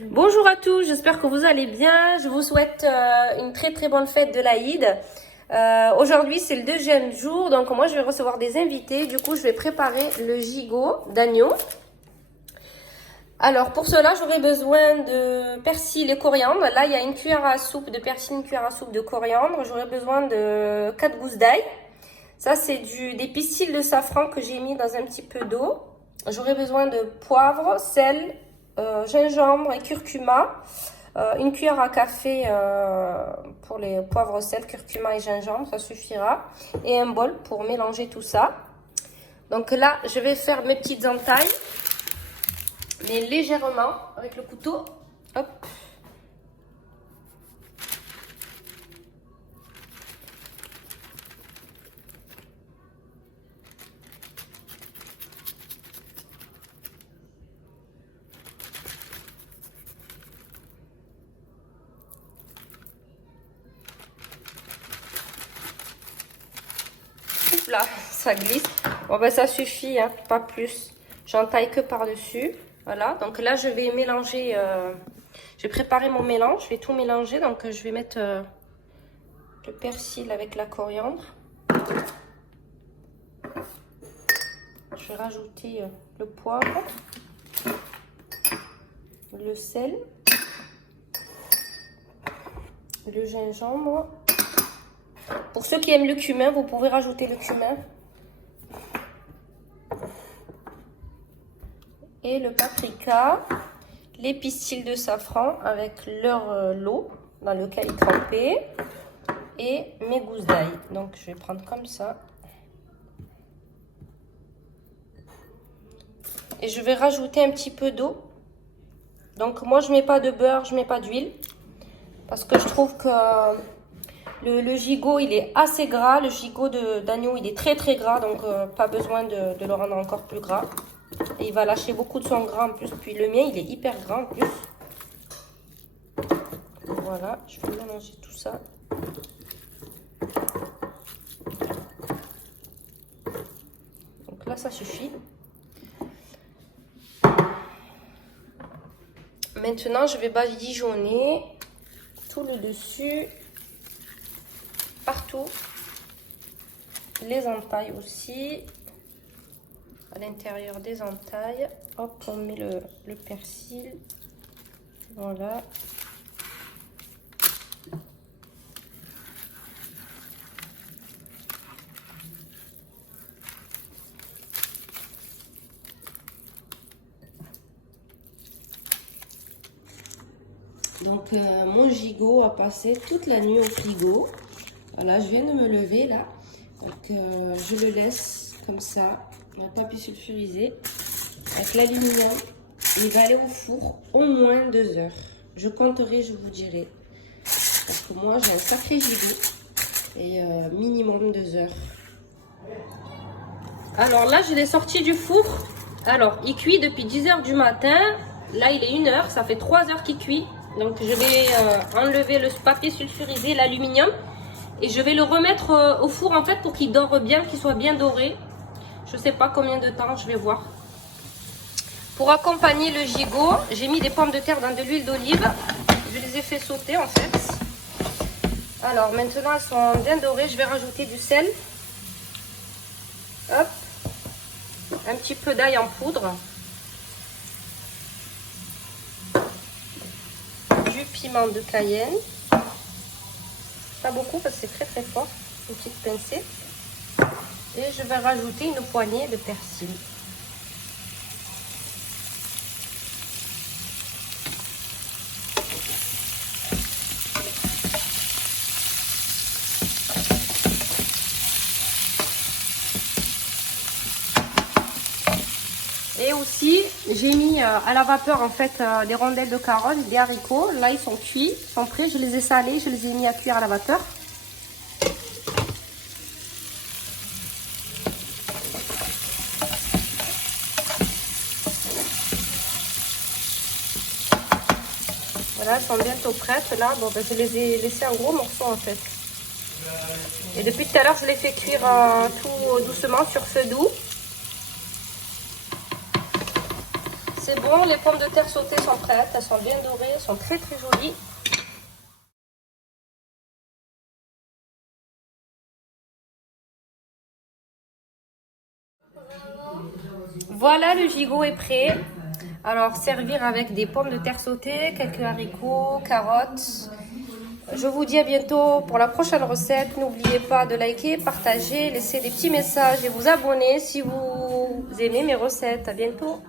Bonjour à tous, j'espère que vous allez bien. Je vous souhaite une très bonne fête de l'Aïd. Aujourd'hui c'est le deuxième jour, donc moi je vais recevoir des invités. Du coup je vais préparer le gigot d'agneau. Alors pour cela j'aurai besoin de persil et coriandre. Là il y a une cuillère à soupe de persil, une cuillère à soupe de coriandre. J'aurai besoin de 4 gousses d'ail. Ça c'est des pistils de safran que j'ai mis dans un petit peu d'eau. J'aurai besoin de poivre, sel, gingembre et curcuma. Une cuillère à café pour les poivres, sel, curcuma et gingembre, ça suffira. Et un bol pour mélanger tout ça. Donc là, je vais faire mes petites entailles, mais légèrement avec le couteau. Hop. Là, ça glisse. Bon ben ça suffit, hein, pas plus. J'en taille que par-dessus. Voilà, donc là je vais mélanger, je vais préparer mon mélange, je vais tout mélanger. Donc je vais mettre le persil avec la coriandre. Je vais rajouter le poivre, le sel, le gingembre. Pour ceux qui aiment le cumin, vous pouvez rajouter le cumin. Et le paprika, les pistils de safran avec leur lot dans lequel ils trempaient. Et mes gousses d'ail. Donc je vais prendre comme ça. Et je vais rajouter un petit peu d'eau. Donc moi je mets pas de beurre, je mets pas d'huile. Parce que je trouve que le gigot il est assez gras. Le gigot d'agneau il est très gras. Donc pas besoin de le rendre encore plus gras. Et il va lâcher beaucoup de son gras en plus. Puis le mien il est hyper gras en plus. Voilà, je vais mélanger tout ça. Donc là ça suffit. Maintenant je vais badigeonner tout le dessus, partout, les entailles aussi, à l'intérieur des entailles. Hop, on met le persil, voilà. Donc mon gigot a passé toute la nuit au frigo. Voilà, je viens de me lever là. Donc je le laisse comme ça, dans le papier sulfurisé, avec l'aluminium. Il va aller au four au moins 2 heures. Je compterai, je vous dirai. Parce que moi j'ai un sacré gigot. Et minimum 2 heures. Alors là je l'ai sorti du four. Alors il cuit depuis 10 heures du matin. Là il est 1 heure, ça fait 3 heures qu'il cuit. Donc je vais enlever le papier sulfurisé, l'aluminium. Et je vais le remettre au four en fait pour qu'il dore bien, qu'il soit bien doré. Je sais pas combien de temps, je vais voir. Pour accompagner le gigot, j'ai mis des pommes de terre dans de l'huile d'olive. Je les ai fait sauter en fait. Alors maintenant elles sont bien dorées, je vais rajouter du sel. Hop. Un petit peu d'ail en poudre. Du piment de Cayenne. Pas beaucoup parce que c'est très fort. Une petite pincée. Et je vais rajouter une poignée de persil. Et aussi, j'ai mis à la vapeur en fait des rondelles de carottes, des haricots. Là, ils sont cuits, ils sont prêts. Je les ai salés, je les ai mis à cuire à la vapeur. Voilà, elles sont bientôt prêtes. Là, bon, ben, je les ai laissées en gros morceaux en fait. Et depuis tout à l'heure, je les fais cuire tout doucement sur feu doux. C'est bon, les pommes de terre sautées sont prêtes. Elles sont bien dorées, elles sont très très jolies. Voilà, le gigot est prêt. Alors, servir avec des pommes de terre sautées, quelques haricots, carottes. Je vous dis à bientôt pour la prochaine recette. N'oubliez pas de liker, partager, laisser des petits messages et vous abonner si vous aimez mes recettes. À bientôt.